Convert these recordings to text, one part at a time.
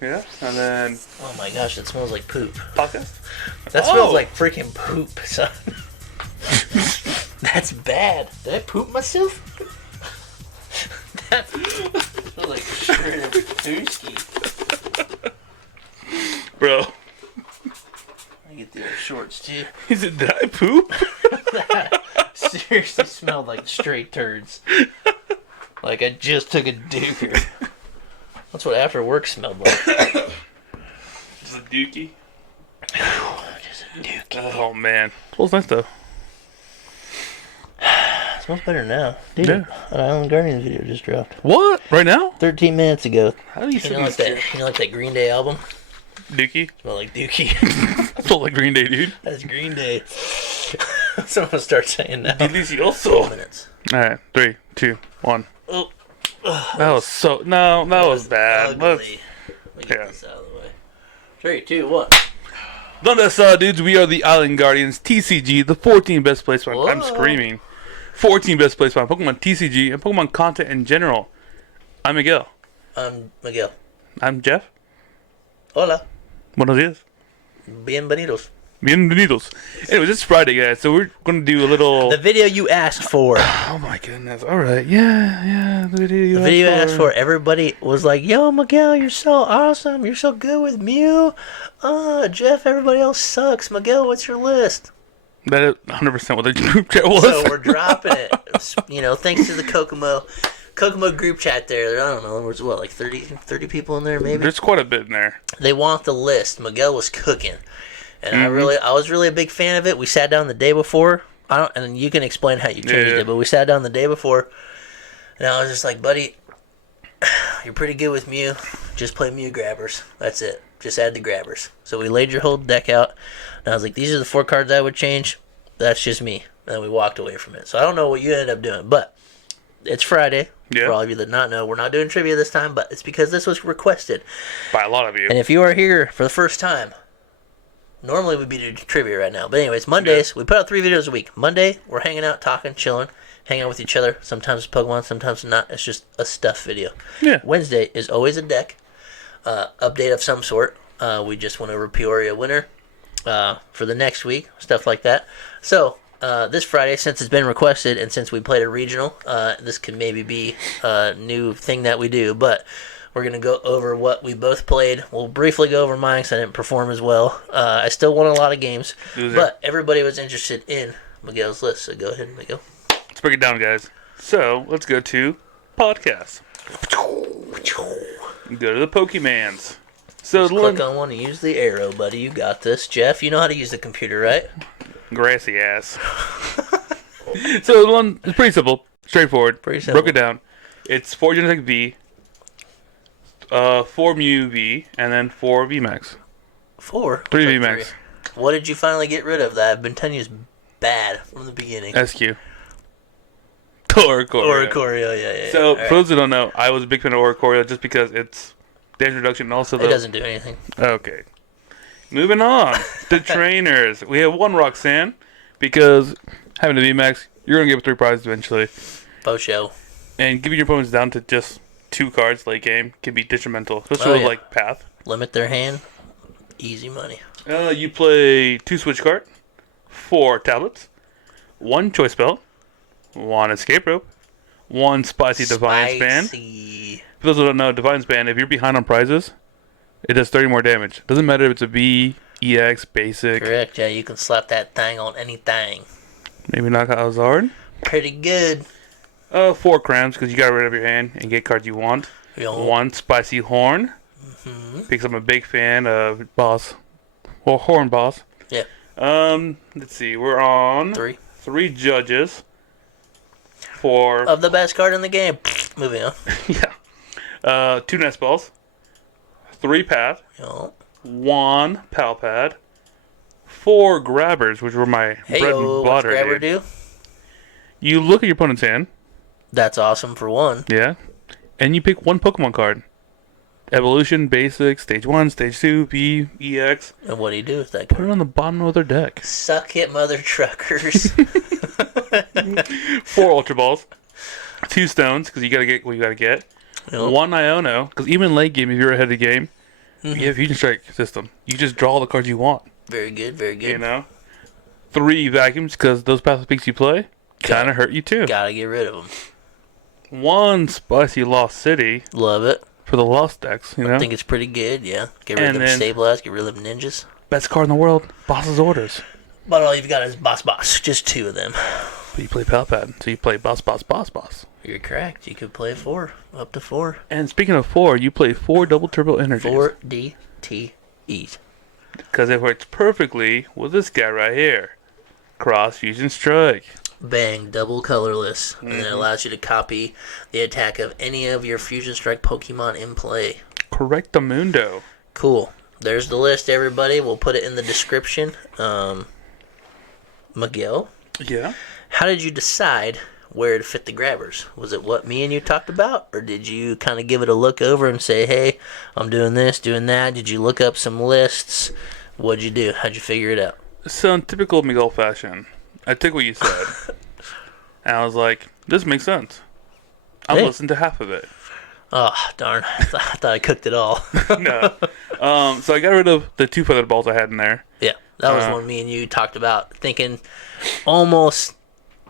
Yeah, and then... Oh my gosh, that smells like poop. Podcast? That smells like freaking poop, son. That's bad. Did I poop myself? That smells like shredded pooski. Bro. I get the shorts too. He said, did I poop? That seriously smelled like straight turds. Like I just took a dooker. That's what after work smelled like. Just a dookie. Just a dookie. Oh, man. Smells nice, though. Smells better now. Dude, Yeah. an Island Guardians video just dropped. What? Right now? 13 minutes ago. How do you say like that Green Day album? Dookie? Smell like dookie. Smell like Green Day, dude. That's Green Day. So I'm gonna start saying now. Delicioso. Minutes. Alright, 3, 2, 1. Oh. That was so... No, that was bad. Ugly. Let me get this out of the way. 3, 2, 1. Donde está, dudes? We are the Island Guardians, TCG, the 14 best placed on... I'm screaming. 14 best placed on Pokemon TCG and Pokemon content in general. I'm Miguel. I'm Miguel. I'm Jeff. Hola. Buenos dias. Bienvenidos. Bienvenidos. Anyways, it's Friday, guys, so we're going to do a little... The video you asked for. Oh my goodness. Alright, yeah, the video you asked for. Everybody was like, yo, Miguel, you're so awesome. You're so good with Mew. Jeff, everybody else sucks. Miguel, what's your list? That is 100% what the group chat was. So we're dropping it. You know, thanks to the Kokomo group chat there. I don't know, there's what, like 30 people in there maybe? There's quite a bit in there. They want the list. Miguel was cooking. And I was really a big fan of it. We sat down the day before. And you can explain how you changed it, but we sat down the day before. And I was just like, buddy, you're pretty good with Mew. Just play Mew grabbers. That's it. Just add the grabbers. So we laid your whole deck out. And I was like, these are the 4 cards I would change. That's just me. And then we walked away from it. So I don't know what you ended up doing. But it's Friday. Yeah. For all of you that not know, we're not doing trivia this time. But it's because this was requested. By a lot of you. And if you are here for the first time, normally we'd be doing trivia right now. But anyways, Mondays, we put out 3 videos a week. Monday, we're hanging out, talking, chilling, hanging out with each other. Sometimes it's Pokemon, sometimes not. It's just a stuff video. Yeah. Wednesday is always a deck update of some sort. We just went over Peoria winner for the next week, stuff like that. So this Friday, since it's been requested and since we played a regional, this could maybe be a new thing that we do. But we're going to go over what we both played. We'll briefly go over mine because I didn't perform as well. I still won a lot of games. But everybody was interested in Miguel's list. So go ahead, Miguel. Let's break it down, guys. So, let's go to podcasts. Go to the Pokemans. So just click on one and use the arrow, buddy. You got this. Jeff, you know how to use the computer, right? Grassy ass. So the one is pretty simple. Straightforward. Pretty simple. Broke it down. It's 4 Genesect V, 4 Mew V, and then 4 VMAX. 4? 3 VMAX. What did you finally get rid of that I've been telling you is bad from the beginning? SQ. Oricorio, yeah. So, for those who don't know, I was a big fan of Oricorio just because it's the introduction and also it doesn't do anything. Okay. Moving on. The trainers. We have 1 Roxanne because having a VMAX, you're going to get 3 prizes eventually. Faux show. And giving your opponents down to just 2 cards late game can be detrimental, especially with like Path. Limit their hand. Easy money. You play 2 Switch Cart, 4 tablets, 1 Choice Belt, 1 Escape Rope, 1 Spicy Defiance Band. For those who don't know, Defiance Band, if you're behind on prizes, it does 30 more damage. Doesn't matter if it's a V, EX, basic. Correct, yeah, you can slap that thing on anything. Maybe knock out Charizard. Pretty good. 4 crams, because you got rid of your hand and get cards you want. 1 Spicy Horn. Because I'm a big fan of Boss. Well, Horn Boss. Yeah. Let's see, we're on 3 Judges. 4 of the best card in the game. Moving on. Yeah. 2 Nest Balls. 3 Path. 1 Pal Pad. 4 Grabbers, which were my bread and butter. What's Grabber do? You look at your opponent's hand. That's awesome for 1. Yeah. And you pick 1 Pokemon card. Evolution, Basic, Stage 1, Stage 2, V, EX. And what do you do with that card? Put it on the bottom of their deck. Suck it, mother truckers. 4 Ultra Balls. 2 Stones, because you got to get what you got to get. 1 Iono, because even late game, if you're ahead of the game, You have Fusion Strike system. You just draw all the cards you want. Very good, very good. You know? 3 vacuums, because those passive peaks you play kind of hurt you too. Gotta get rid of them. 1 spicy Lost City. Love it. For the Lost decks, you know? I think it's pretty good, yeah. Get rid of them Stabilize, get rid of them Ninjas. Best card in the world, Boss's Orders. But all you've got is Boss. Just 2 of them. But you play Pal Pad, so you play Boss. You're correct. You could play 4. Up to 4. And speaking of 4, you play 4 double turbo energies. 4 DTEs. Because it works perfectly with this guy right here. Cross Fusion Strike. Bang, double colorless. And then it allows you to copy the attack of any of your Fusion Strike Pokemon in play. Correctamundo. Cool. There's the list, everybody. We'll put it in the description. Miguel? Yeah? How did you decide where to fit the grabbers? Was it what me and you talked about? Or did you kind of give it a look over and say, hey, I'm doing this, doing that? Did you look up some lists? What'd you do? How'd you figure it out? So in typical Miguel fashion, I took what you said, and I was like, this makes sense. I'll listen to half of it. Oh, darn. I thought I cooked it all. No. So I got rid of the 2 feathered balls I had in there. Yeah, that was one me and you talked about, thinking almost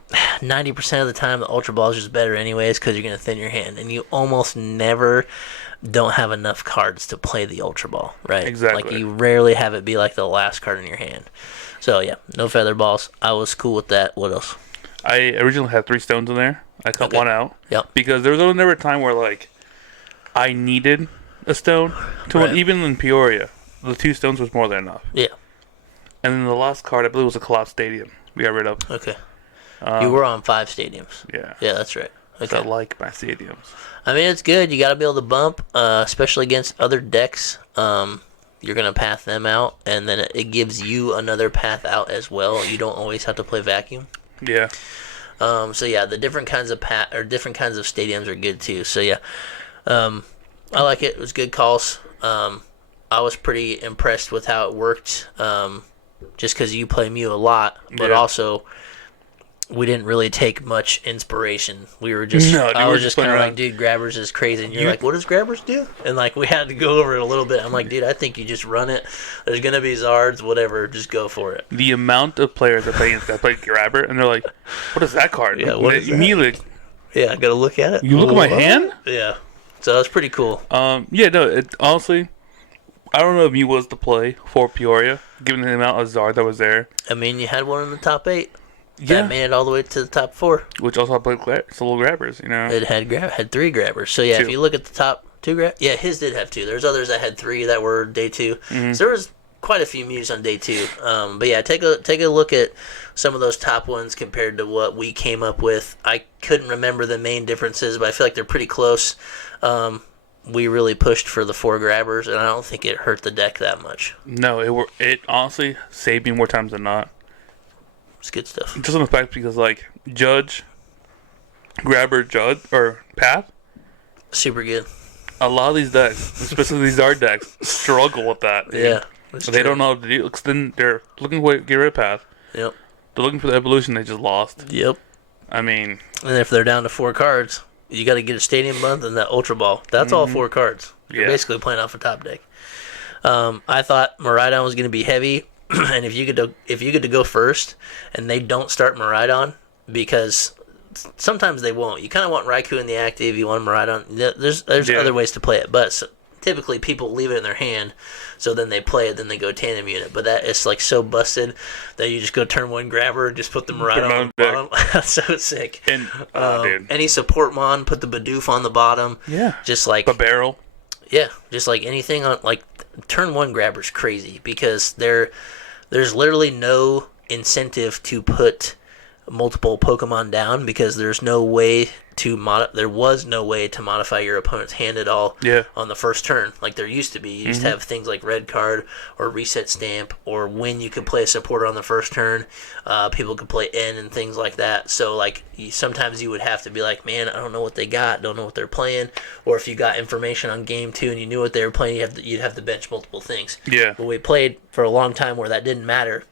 90% of the time the Ultra Ball is just better anyways because you're going to thin your hand, and you almost never don't have enough cards to play the Ultra Ball, right? Exactly. Like, you rarely have it be like the last card in your hand. So, yeah, no feather balls. I was cool with that. What else? I originally had 3 stones in there. I cut 1 out. Yep. Because there was only never a time where, like, I needed a stone to win. Even in Peoria, the 2 stones was more than enough. Yeah. And then the last card, I believe, was a Collapse Stadium. We got rid of. Okay. You were on 5 stadiums. Yeah. Yeah, that's right. Okay. So I like my stadiums. I mean, it's good. You got to be able to bump, especially against other decks. You're going to path them out, and then it gives you another path out as well. You don't always have to play vacuum. Yeah. So yeah, the different kinds of different kinds of stadiums are good too. So yeah, I like it. It was good calls. I was pretty impressed with how it worked. Just because you play Mew a lot, but also we didn't really take much inspiration. We were just, I was just kind of like, dude, Grabbers is crazy. And you're like, what does Grabbers do? And like, we had to go over it a little bit. I'm like, dude, I think you just run it. There's going to be Zards, whatever. Just go for it. The amount of players that play Grabber, and they're like, what is that card? Yeah, what is that? Immediately, yeah, I got to look at it. You look at my hand? Yeah. So that's pretty cool. Yeah, no, honestly, I don't know if Mew was the play for Peoria, given the amount of Zard that was there. I mean, you had one in the top 8. Yeah. That made it all the way to the top 4. Which also played solo Grabbers, you know. It had 3 Grabbers. So yeah, 2. If you look at the top 2 Grabbers, yeah, his did have 2. There's others that had 3 that were day 2. Mm-hmm. So there was quite a few Mews on day 2. But yeah, take a look at some of those top ones compared to what we came up with. I couldn't remember the main differences, but I feel like they're pretty close. We really pushed for the 4 Grabbers, and I don't think it hurt the deck that much. No, it honestly saved me more times than not. It's good stuff. Just on the fact because, like, Judge, Grabber, Judge, or Path. Super good. A lot of these decks, especially these Zard decks, struggle with that. Yeah. They don't know how to do it. Because then they're looking to get rid of Path. Yep. They're looking for the evolution they just lost. Yep. I mean. And if they're down to 4 cards, you got to get a Stadium Month and that Ultra Ball. That's all 4 cards. You're basically playing off a top deck. I thought Miraidon was going to be heavy. And if you get to go first, and they don't start Miraidon, because sometimes they won't. You kind of want Raikou in the active. You want Miraidon. There's other ways to play it, but typically people leave it in their hand, so then they play it, then they go tandem unit. But that is like so busted that you just go turn 1 Grabber and just put the Miraidon on the bottom. That's so sick. And any support mon, put the Bidoof on the bottom. Yeah. Just like a barrel. Yeah, just like anything on like turn 1 Grabber's crazy because there's literally no incentive to put multiple Pokemon down because there's no way to there was no way to modify your opponent's hand at all on the first turn like there used to be. You used to have things like red card or reset stamp, or when you could play a supporter on the first turn, people could play N and things like that. So like sometimes you would have to be like, man, I don't know what they got, don't know what they're playing. Or if you got information on game 2 and you knew what they were playing, you'd have to bench multiple things. Yeah. But we played for a long time where that didn't matter.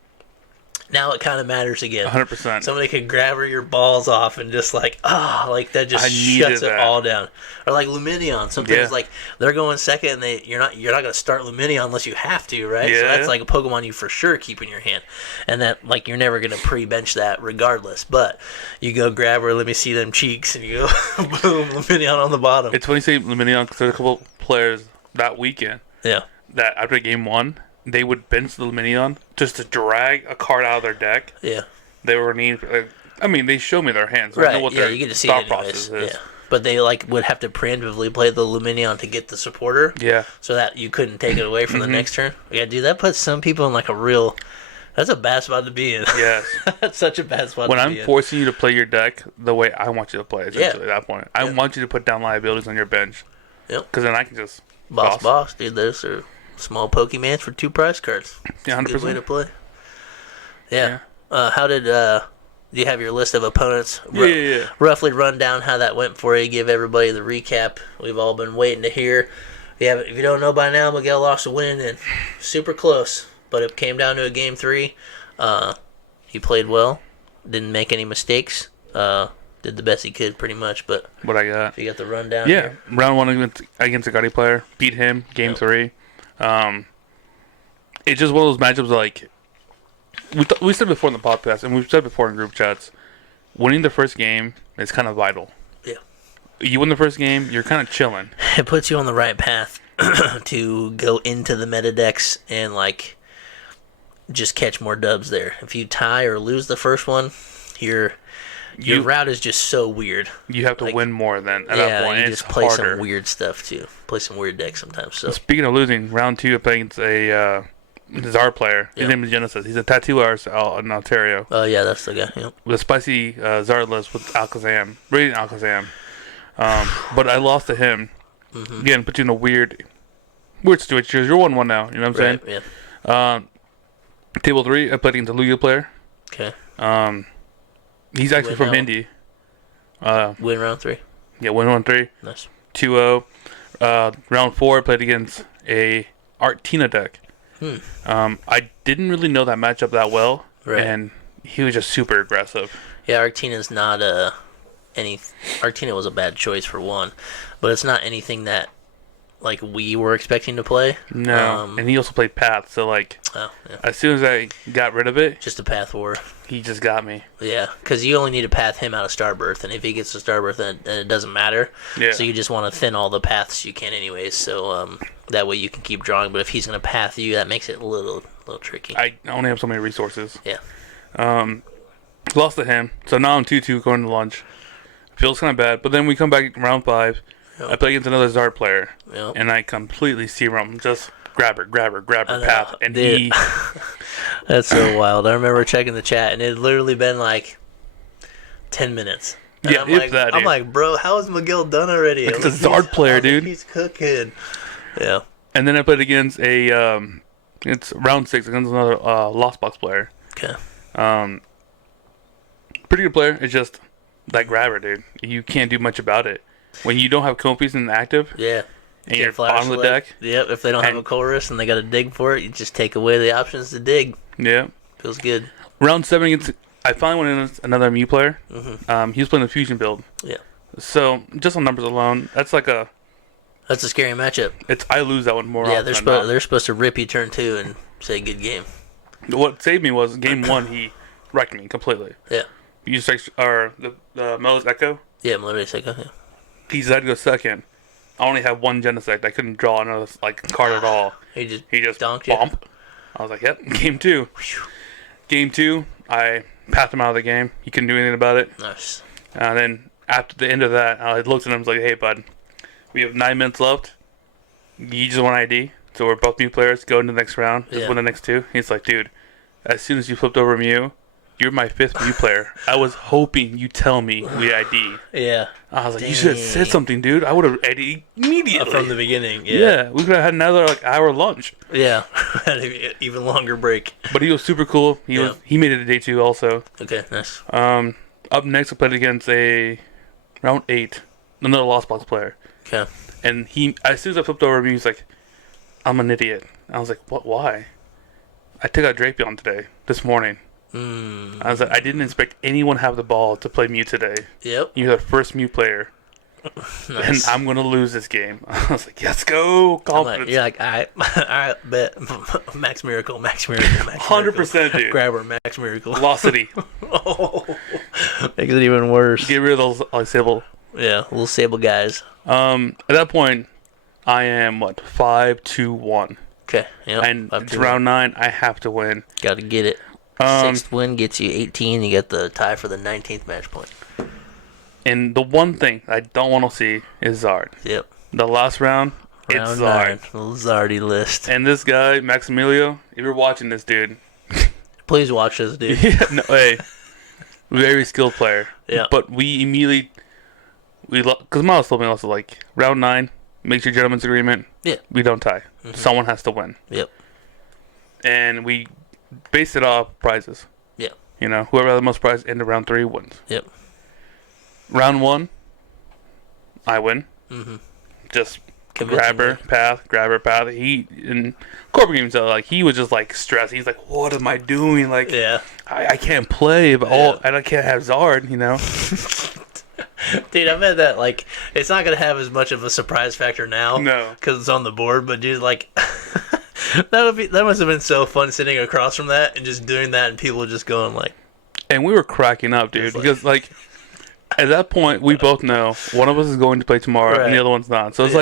Now it kind of matters again. 100%. Somebody can grab your balls off and just like, like that just shuts it all down. Or like Lumineon. Sometimes like they're going second and you're not gonna start Lumineon unless you have to, right? Yeah. So that's like a Pokemon you for sure keep in your hand. And that like you're never gonna pre-bench that regardless. But you go grab her, let me see them cheeks, and you go boom, Lumineon on the bottom. It's funny you say Lumineon because there's a couple players that weekend. Yeah. That after game 1, they would bench the Lumineon just to drag a card out of their deck. Yeah. They were they show me their hands. So right. I know what you get to see thought it anyways. process is. Yeah. But they like would have to preemptively play the Lumineon to get the supporter. Yeah. So that you couldn't take it away from the next turn. Yeah, dude, that puts some people in like a real. That's a bad spot to be in. Yes. That's such a bad spot when to I'm be in. forcing you to play your deck the way I want you to play, essentially, at that point. I want you to put down liabilities on your bench. Yep. Because then I can just boss, dude. Those are small Pokemans for 2 prize cards. Yeah, 100%. Good way to play. Yeah. How did do you have your list of opponents? Yeah. Roughly run down how that went for you. Give everybody the recap. We've all been waiting to hear. If you don't know by now, Miguel lost a win and super close, but it came down to a game 3. He played well, didn't make any mistakes. Did the best he could, pretty much. But what I got? If you got the rundown. Yeah, here. round 1 against a Gotti player, beat him. Game 3. It's just one of those matchups like we said before in the podcast, and we've said before in group chats. Winning the first game is kind of vital. Yeah. You win the first game, you're kind of chilling. It puts you on the right path to go into the meta decks and like just catch more dubs there. If you tie or lose the first one, your route is just so weird. You have to win more then at that point. You It's just play harder. some weird stuff too. Play some weird decks sometimes. So speaking of losing, round 2 I played against a Czar player. His name is Genesect. He's a tattoo artist out in Ontario. Oh yeah, that's the guy. Yep. With a spicy Zartless with Alakazam, Radiant Alakazam. But I lost to him. Mm-hmm. Again, put you in a weird situation. You're 1-1 now. You know what I'm saying? Yeah. Table 3, I played against a Lugia player. Okay. He's actually from Indy. Win round 3. Yeah, win 1-3. Nice. 2-0. Round 4, I played against a Artina deck. I didn't really know that matchup that well, and he was just super aggressive. Yeah, Artina's not Artina was a bad choice for one, but it's not anything that like we were expecting to play. No, and he also played Path, so like as soon as I got rid of it, just a Path war. He just got me. Yeah, because you only need to path him out of Starbirth, and if he gets to Starbirth, then it doesn't matter. Yeah. So you just want to thin all the paths you can anyways, so that way you can keep drawing. But if he's going to path you, that makes it a little tricky. I only have so many resources. Yeah. Lost to him, so now I'm 2-2 going to lunch. Feels kind of bad, but then we come back round 5. Yep. I play against another Zard player, and I completely serum him. Just grab her, path, and he... That's so wild. I remember checking the chat, and it had literally been like 10 minutes. And yeah, I'm like, bro, how is Miguel done already? It's a Zard player, dude. He's cooking. Yeah. And then I played against a... it's round 6 against another Lost Box player. Okay. Pretty good player. It's just that grabber, dude. You can't do much about it. When you don't have Compies in active... Yeah. And you're on the deck. Yep, if they don't have a Chorus and they got to dig for it, you just take away the options to dig. Yeah. Feels good. Round 7 against... I finally went against another Mew player. Mm-hmm. He was playing the Fusion build. Yeah. So, just on numbers alone, that's like a... That's a scary matchup. I lose that one more often they're supposed to rip you turn 2 and say good game. What saved me was game 1, he wrecked me completely. Yeah. You just the Melo's Echo? Yeah, Melo's Echo, yeah. He decided to go second. I only had one Genesect. I couldn't draw another card at all. He just donked you. I was like, yep, game 2. Game 2, I passed him out of the game. He couldn't do anything about it. Nice. And then after the end of that, I looked at him and was like, hey, bud, we have 9 minutes left. You just want ID. So we're both Mew players. Go into the next round. Just win the next 2. He's like, dude, as soon as you flipped over Mew, you're my 5th Mew player. I was hoping you tell me we ID. Yeah. I was like, you should have said something, dude. I would have ID immediately. From the beginning, Yeah, we could have had another hour lunch. Yeah. Even longer break. But he was super cool. He made it to day 2 also. Okay, nice. Up next, I played against a round 8, another Lost Box player. Okay. And as soon as I flipped over me, he's like, I'm an idiot. I was like, what? Why? I took out Drapion this morning. I was like, I didn't expect anyone to have the ball to play Mew today. Yep. You're the first Mew player. Nice. And I'm going to lose this game. I was like, let's go. Confidence. You're like, all right, bet. Max Miracle, Max Miracle, Max 100%, dude. Grabber, Max Miracle. Lost City. Oh, makes it even worse. Get rid of those Sable. Yeah, little Sable guys. At that point, I am, 5-2-1. Okay, yeah. And it's round 9. I have to win. Got to get it. Sixth win gets you 18. You get the tie for the 19th match point. And the one thing I don't want to see is Zard. Yep. The last round, it's Zard. 9, little Zardy list. And this guy, Maximilio, if you're watching this, dude. Please watch this, dude. Yeah, no, hey. Very skilled player. Yeah. But we immediately, because Miles told me also, like, round 9, make your gentleman's agreement. Yeah. We don't tie. Someone has to win. Yep. And we based it off prizes. Yeah. You know, whoever has the most prizes into round 3 wins. Yep. Round 1, I win. Just grabber path. He in corporate games though, like he was just like stressed. He's like, "What am I doing? Like, Yeah. I can't play, but and I can't have Zard, you know." Dude, I bet that like it's not gonna have as much of a surprise factor now. No. Because it's on the board. But dude, like that must have been so fun sitting across from that and just doing that, and people just going like. And we were cracking up, dude, because like. At that point, we both know one of us is going to play tomorrow and the other one's not. So it's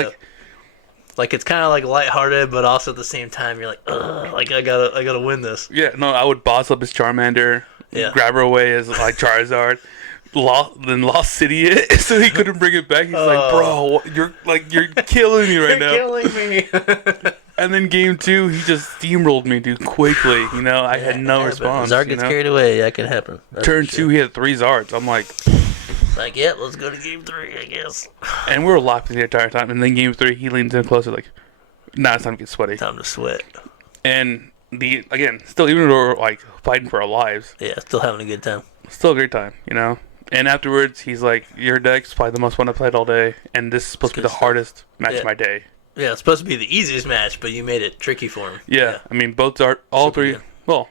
like it's kind of like lighthearted, but also at the same time you're like, ugh, like I gotta win this. Yeah, no, I would boss up his Charmander, grab her away as like Charizard, then Lost City it, so he couldn't bring it back. He's like, bro, you're killing me right now. Killing me. And then game 2, he just steamrolled me, dude, quickly. You know, I had no response. Zard gets carried away. That can happen. Turn 2, he had 3 Zards. I'm like. Like, yeah, let's go to game 3, I guess. And we were laughing the entire time. And then game 3, he leans in closer, like, now it's time to get sweaty. Time to sweat. And still, even though we're like fighting for our lives, still having a good time. Still a great time, you know. And afterwards, he's like, "Your deck's probably the most fun I played all day, and this is supposed to be the hardest match of my day." Yeah, it's supposed to be the easiest match, but you made it tricky for him. Yeah. I mean, both Zard, all Super 3. good. Well,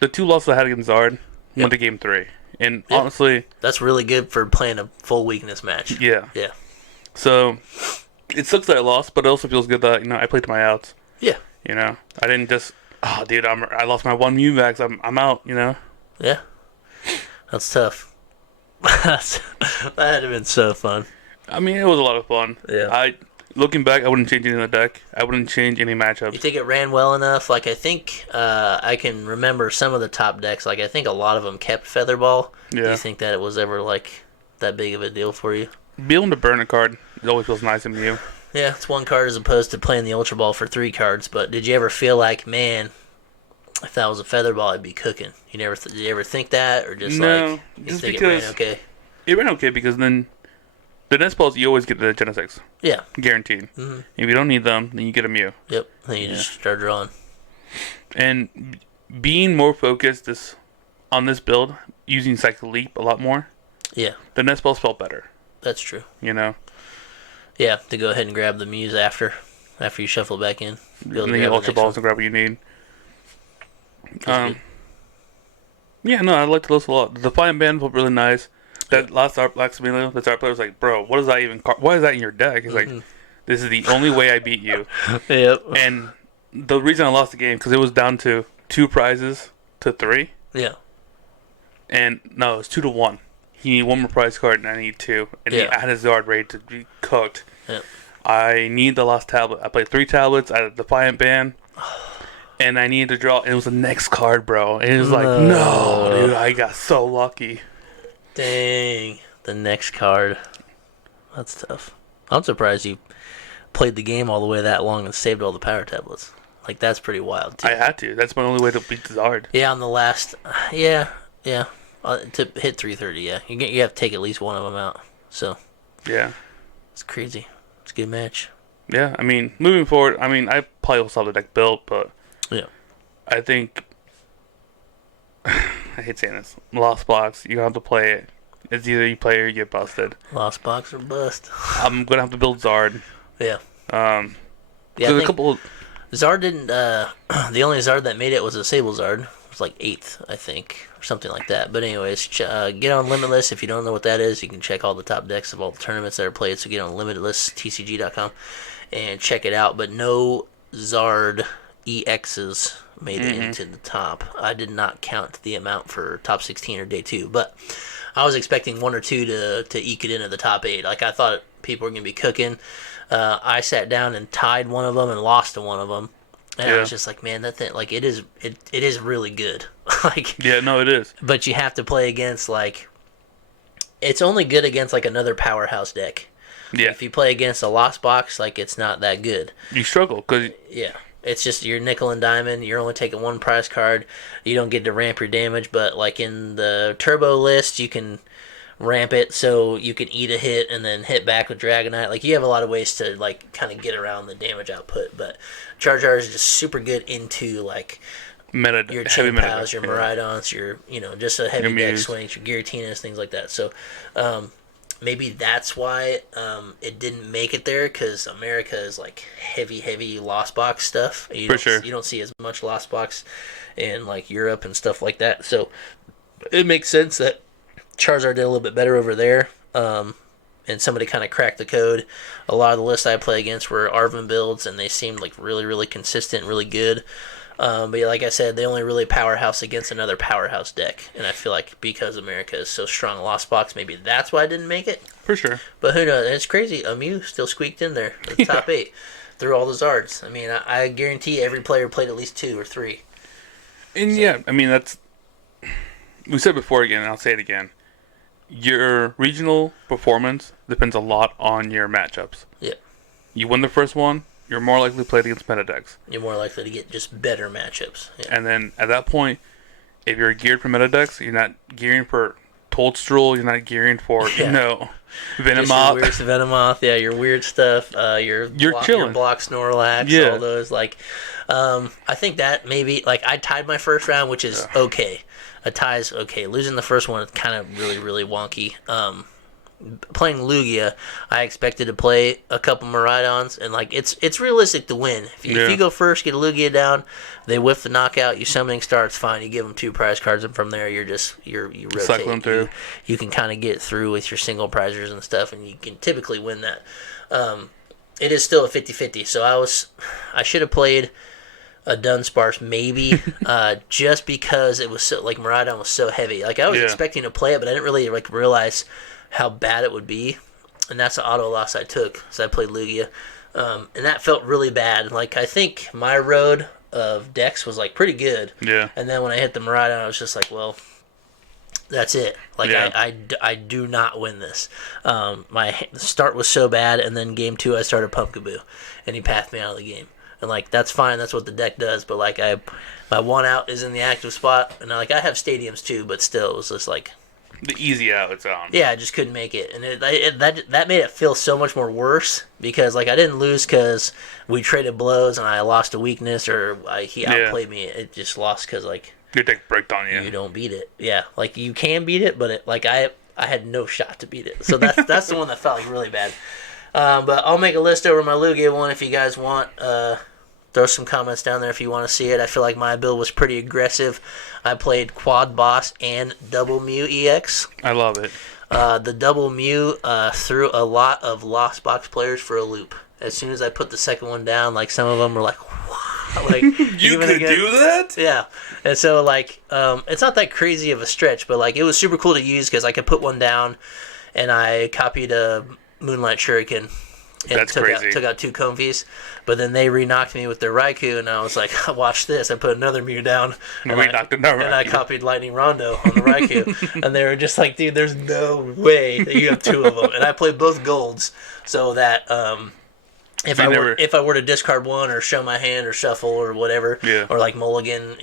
the 2 losses I had against Zard went to game 3. And honestly, that's really good for playing a full weakness match. Yeah. Yeah. So it sucks that I lost, but it also feels good that I played to my outs. Yeah. You know, I didn't just dude, I lost my one Mew VMAX. I'm out. You know. Yeah. That's tough. That had to have been so fun. I mean, it was a lot of fun. Yeah. Looking back, I wouldn't change anything in the deck. I wouldn't change any matchups. You think it ran well enough? Like, I think I can remember some of the top decks. Like, I think a lot of them kept Featherball. Yeah. Do you think that it was ever, like, that big of a deal for you? Being able to burn a card, it always feels nice in Mew. Yeah, it's 1 card as opposed to playing the Ultra Ball for 3 cards. But did you ever feel like, man, if that was a Featherball, I'd be cooking? Did you ever think that? Or just, no, you just think because it ran okay? It ran okay because then the next balls, you always get the Genesect. Yeah. Guaranteed. Mm-hmm. If you don't need them, then you get a Mew. Yep. Then you just start drawing. And being more focused on this build, using Cycle Leap a lot more, the next balls felt better. That's true. You know? Yeah, to go ahead and grab the Mews after you shuffle back in. And then you get Ultra Balls and grab what you need. Yeah, no, I liked those a lot. The Defiance Band felt really nice. That last Black Samilio, the star player was like, bro, what is that even? Why is that in your deck? He's like, this is the only way I beat you. Yep. And the reason I lost the game, because it was down to 2 prizes to 3. Yeah. And no, it was 2 to 1. He needed 1 more prize card, and I need 2. And he had his Zard ready to be cooked. Yeah. I need the last tablet. I played 3 tablets. I had a Defiant Band. And I needed to draw. And it was the next card, bro. And it was like, no, dude, I got so lucky. Dang. The next card. That's tough. I'm surprised you played the game all the way that long and saved all the power tablets. Like, that's pretty wild, too. I had to. That's my only way to beat Zard. Yeah, on the last... Yeah. To hit 330, yeah. You have to take at least one of them out. So... Yeah. It's crazy. It's a good match. Yeah, I mean, moving forward, I probably will still have the deck built, but... Yeah. I think... I hate saying this. Lost Box, you have to play it. It's either you play or you get busted. Lost Box or bust. I'm going to have to build Zard. Yeah. There's a couple of... Zard didn't... the only Zard that made it was a Sable Zard. was like 8th, I think, or something like that. But anyways, get on Limitless. If you don't know what that is, you can check all the top decks of all the tournaments that are played. So get on limitlesstcg.com and check it out. But no Zard EXs made it into the top. I did not count the amount for top 16 or day 2, but I was expecting 1 or 2 to eke it into the top 8. Like, I thought people were going to be cooking. I sat down and tied one of them and lost to one of them. And I was just like, man, that thing, like, it is really good. Like, yeah, no, it is. But you have to play against, like, it's only good against, like, another powerhouse deck. Yeah. If you play against a Lost Box, like, it's not that good. You struggle, because... Yeah. It's just you're nickel and diamond. You're only taking 1 prize card. You don't get to ramp your damage, but, like, in the turbo list, you can ramp it so you can eat a hit and then hit back with Dragonite. Like, you have a lot of ways to, like, kind of get around the damage output, but Charizard is just super good into, like, your Chain Pals, your Miraidons, your, you know, just a heavy deck swings, your Giratinas, things like that. So, maybe that's why it didn't make it there, because America is, like, heavy Lost Box stuff. You don't see as much Lost Box in, like, Europe and stuff like that. So, it makes sense that Charizard did a little bit better over there, and somebody kind of cracked the code. A lot of the lists I play against were Arvin builds, and they seemed like really consistent, really good. But like I said, they only really powerhouse against another powerhouse deck, and I feel like because America is so strong, Lost Box, maybe that's why I didn't make it. For sure. But who knows? And it's crazy. Mew still squeaked in there, the top 8, through all the Zards. I mean, I guarantee every player played at least 2 or 3. And so, yeah, I mean, that's... We said before again, and I'll say it again. Your regional performance depends a lot on your matchups. Yeah. You win the first one, you're more likely to play against meta decks. You're more likely to get just better matchups. Yeah. And then at that point, if you're geared for meta decks, you're not gearing for Toadstool, you're not gearing for, Venomoth. Your weird Venomoth, your weird stuff, you're chilling. Your block Snorlax, all those. Like, I think that maybe, like, I tied my first round, which is okay. A tie is okay. Losing the first one is kind of really wonky. Playing Lugia, I expected to play a couple Miraidons, and, like, it's realistic to win. If you go first, get a Lugia down, they whiff the knockout, you summoning star, it's fine. You give them 2 prize cards, and from there you rotate. Cycle them through. You can kind of get through with your single prizers and stuff, and you can typically win that. It is still a 50-50, so I should have played a Dunsparce maybe, just because it was so, like, Miraidon was so heavy. Like, I was expecting to play it, but I didn't really, like, realize how bad it would be, and that's the auto loss I took, so I played Lugia, and that felt really bad. Like, I think my road of decks was, like, pretty good, and then when I hit the Miraidon, I was just like, well, that's it. Like, I do not win this. My start was so bad, and then game 2 I started Pumpkaboo, and he pathed me out of the game. And, like, that's fine. That's what the deck does. But, like, my 1 out is in the active spot. And, like, I have stadiums, too. But still, it was just, like... The easy out it's on. Yeah, I just couldn't make it. And that made it feel so much more worse. Because, like, I didn't lose because we traded blows and I lost a weakness. Or he outplayed me. It just lost because, like... Your deck bricked on you. You don't beat it. Yeah. Like, you can beat it. But, I had no shot to beat it. So that's the one that felt, like, really bad. But I'll make a list over my Lugia one if you guys want. Throw some comments down there if you want to see it. I feel like my build was pretty aggressive. I played Quad Boss and Double Mew EX. I love it. The Double Mew threw a lot of Lost Box players for a loop. As soon as I put the second one down, like, some of them were like, wow. Like, you could do that? Yeah. And so, like, it's not that crazy of a stretch, but, like, it was super cool to use because I could put one down and I copied a Moonlight Shuriken. And That's crazy. Took out 2 Comfies, but then they re-knocked me with their Raikou, and I was like, watch this. I put another Mew down, and I copied Lightning Rondo on the Raikou, and they were just like, dude, there's no way that you have 2 of them. And I played both golds, so that if I were to discard one or show my hand or shuffle or whatever, or like mulligan,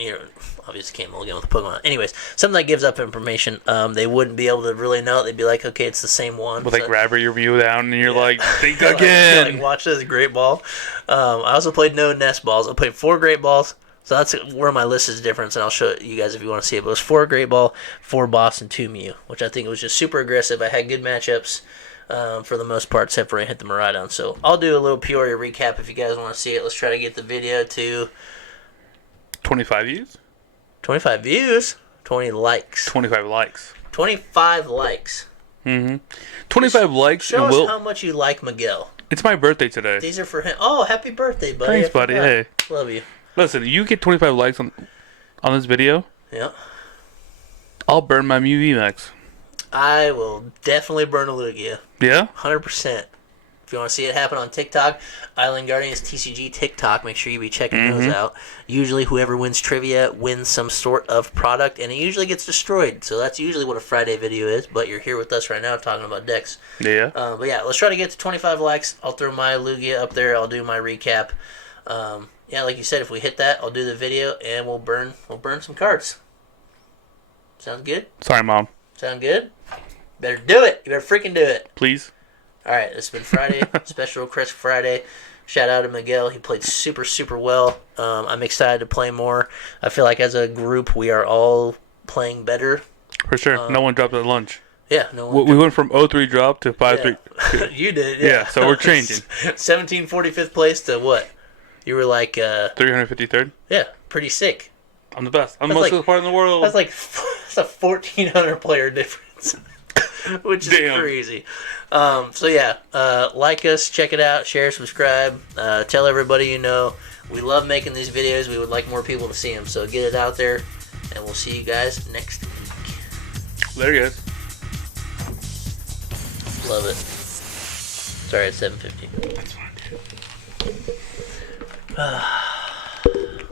obviously can't mulligan with a Pokemon. Anyways, something that gives up information, they wouldn't be able to really know it. They'd be like, okay, it's the same one. Well, they grab your view down, and you're like, think again. Like, watch this Great Ball. I also played no Nest Balls. I played 4 Great Balls. So that's where my list is different, and I'll show you guys if you want to see it. But it was 4 Great Ball, 4 Boss, and 2 Mew, which I think was just super aggressive. I had good matchups for the most part, except for I hit the Miraidon. So I'll do a little Peoria recap if you guys want to see it. Let's try to get the video to 25 views. 25 views. 20 likes. 25 likes. 25 likes. 25 likes. Show and us how much you like Miguel. It's my birthday today. These are for him. Oh, happy birthday, buddy. Thanks, buddy. Hey. Love you. Listen, you get 25 likes on this video. Yeah. I'll burn my Mew VMAX. I will definitely burn a Lugia. Yeah? 100%. If you want to see it happen on TikTok, Island Guardians TCG TikTok, make sure you be checking those out. Usually whoever wins trivia wins some sort of product, and it usually gets destroyed. So that's usually what a Friday video is, but you're here with us right now talking about decks. Yeah. But yeah, let's try to get to 25 likes. I'll throw my Lugia up there. I'll do my recap. Yeah, like you said, if we hit that, I'll do the video, and we'll burn some cards. Sounds good? Sorry, Mom. Sound good? Better do it. You better freaking do it. Please. All right, it's been Friday, special request Friday. Shout out to Miguel. He played super, super well. I'm excited to play more. I feel like as a group, we are all playing better. For sure. No one dropped at lunch. Yeah, no one. We went from 0-3 drop to 5-3. Yeah. You did, yeah. Yeah, so we're changing. 1745th place to what? You were like... 353rd? Yeah, pretty sick. I'm the best. I'm the That's most like- of the part in the world. That's like that's a 1,400 player difference, which is Damn. crazy. So yeah, like us, check it out, share, subscribe, tell everybody you know. We love making these videos. We would like more people to see them. So get it out there, and we'll see you guys next week. There he is. Love it. Sorry, it's 7:50. That's fine, dude.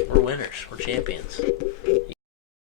We're winners. We're champions.